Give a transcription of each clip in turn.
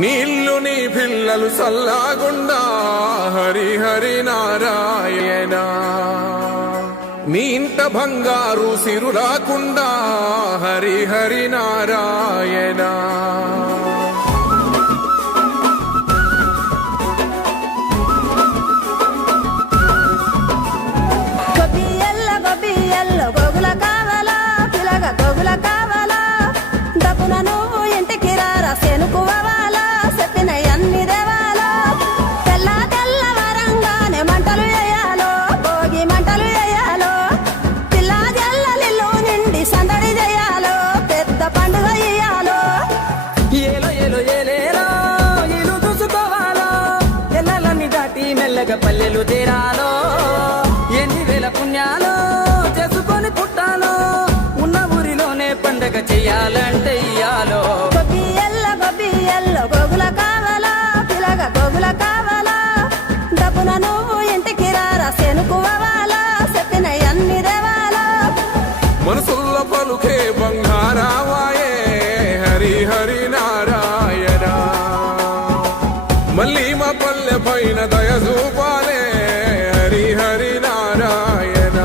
నీళ్ళు నీ పిల్లలు సల్లాగుండా హరి హరి నారాయణ. నీ ఇంట బంగారు సిరులాకుండా హరి హరి నారాయణ. గోగుల కావాలా పిలగ గోగుల కావాలా దప్పున నువ్వు ఇంటికి రారా సెనుకువాలా చెప్పిన అన్ని దేవాలా. తెల్ల తెల్ల వరంగానే మంటలు వేయాలో భోగి మంటలు వేయాలో పిల్ల జల్లలిల్లు నిండి సందడి చేయాలో పెద్ద పండుగ ఇయ్యాలో. ఏలో ఏలో ఏలేలో ఇల్లు చూసుకోవాలో ఎల్లలన్నీ దాటి మెల్లగా పల్లెలు తీరాలో. ఎన్ని వేల పుణ్యాలో చేసుకొని పుట్టాలో ఉన్న ఊరిలోనే పండగ చెయ్యాలంటే ఇయ్యాలో. గొబ్బియల్లో గోగుల కావాలా పిలగ గోగుల కావాలా దప్పున నువ్వు ఇంటికి రారా సెనుకువాలా చెప్పిన అన్ని దేవాలా. మనసుల్లో పలుకే బంగారావాయే హరి హరి నారాయణ. మళ్ళీ మా పల్లె పైన దయ చూపాలే హరి హరి నారాయణ.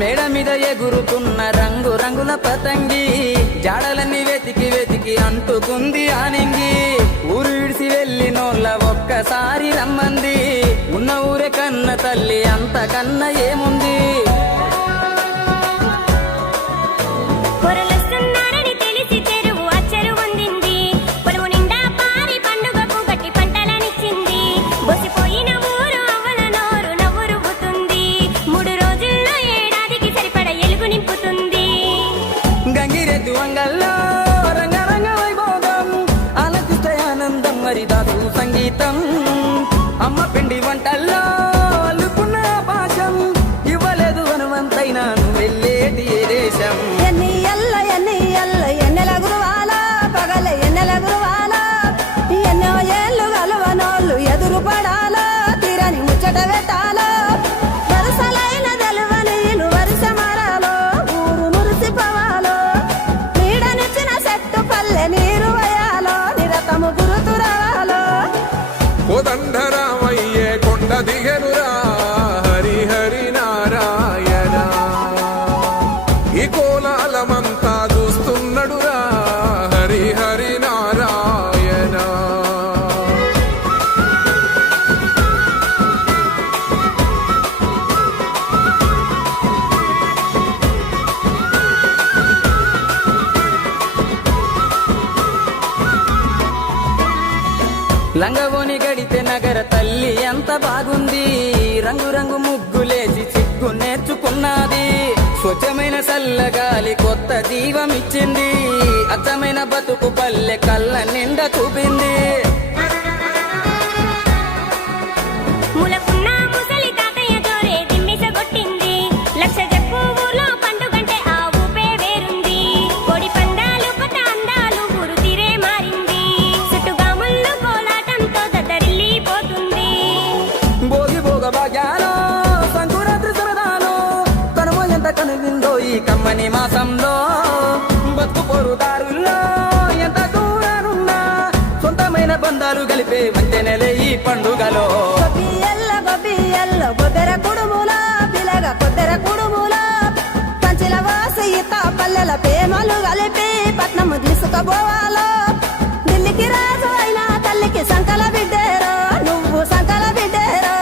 మేడ మీద ఎగురుతున్న రంగు రంగుల పతంగి జాడలన్నీ వెతికి వెతికి అంటుకుంది ఆనింగి. ఊరు విడిసి వెళ్ళినోళ్ళ ఒక్కసారి రమ్మంది. ఉన్న ఊరే కన్న తల్లి అంతకన్నా ఏముంది. పొరలొస్తున్నారని తెలిసి చెరువు అచ్చరు వందింది. పొలము నిండా పారి పండుగకు గట్టి పంటలనిచ్చింది. బొసిపోయిన ఊరు అవ్వల నోరు నవ్వు రువ్వుతుంది. 3 రోజుల్లో ఏడాదికి సరిపడ ఎలుగు నింపుతుంది. గంగిరెద్దు అంగల్లో రంగరంగ వైభోగం ఆలకిస్తే ఆనందం హరిదాసు సంగీతం. అమ్మ పిండి వంటల్లో అల్లుకున్న భాషం ఇవ్వలేదు హనుమంతైనా నువ్వు వెళ్ళేది ఏ దేశం. ఎన్ని ఎల్ల ఎన్నెల గురువాలా పగల ఎన్నెల గురువాలా ఎన్నో ఏళ్ళు గలవనోళ్ళు ఎదురు పడాలా తీరని ముచ్చట పెట్టాలో. వరుసలైన తెలవని ఇల్లు వరుస మరాలో ఊరు మురిసిపోవాలో. నీడనిచ్చిన చెట్టు పల్లె నీరు వయాలో నిరతము గురుతురాలో. కోదండరామయ్యే కొండ దిగెనురా హరి హరి నారాయణ. ఈ కోలాలమంతా చూస్తున్నడురా హరి హరి నారాయణ. లంగవోని గడితే నగర తల్లి ఎంత బాగుంది. రంగు రంగు ముగ్గులేసి చిక్కు నేర్చుకున్నది. స్వచ్ఛమైన చల్లగాలి కొత్త జీవం ఇచ్చింది. అచ్చమైన బతుకు పల్లె కళ్ళ నిండా చూపింది. ములకున్న ముసలి తాతయ్య జోరే దిమ్మిసగొట్టింది. లక్ష చెప్పు ఊర్లో పండుగంటే ఆ ఊపే వేరుంది. కోడి పందాలు కొత్త అందాలు ఊరు తీరే మారింది. చుట్టుగాముళ్ళు కోలాటంతో దద్దరిల్లిపోతుంది. భోగి భోగ భాగ్యాలో సంకురాత్రి సరదాలో కనుమ ఎంత కనువిందో ఈ కమ్మని మాసంలో. బతుకు పొరుదారుల్లో ఎంత దూరానున్నా సొంతమైన బంధాలు కలిపే మంచి నెల ఈ పండుగలో. గొబ్బియల్లో కొద్దెర కుడుముల పిలగ కొద్దెర కుడుముల కంచిల వాసి ఇత పల్లెల ప్రేమలు కలిపి పట్నము తీసుకుపోవాలో. ఢిల్లీకి రాజు అయినా తల్లికి సంకల బిడ్డేరో నువ్వు సంకల బిడ్డేరో.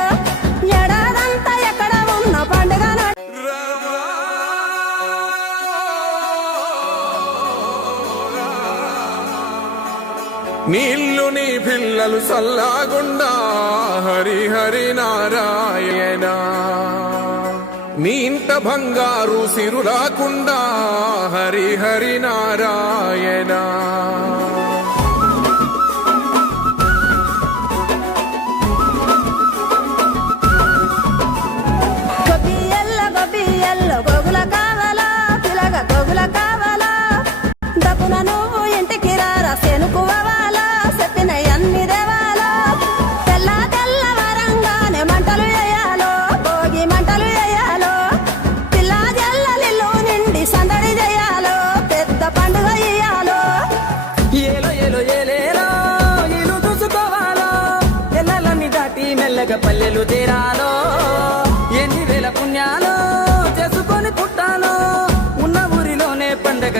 ఏడాదంతా ఎక్కడ ఉన్న పండుగ నీళ్ళు నీ పిల్లలు సల్లాగుండా హరి హరి నారాయణ. నీ ఇంట బంగారు సిరులాకుండా హరి హరి నారాయణ. గొబ్బియల్లో గోగుల కావాలా పిలగ గోగుల కావాలా దప్పున నువ్వు ఇంటికి రారా సెనుకువాలా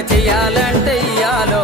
చెయ్యాలంటే ఇయ్యాలో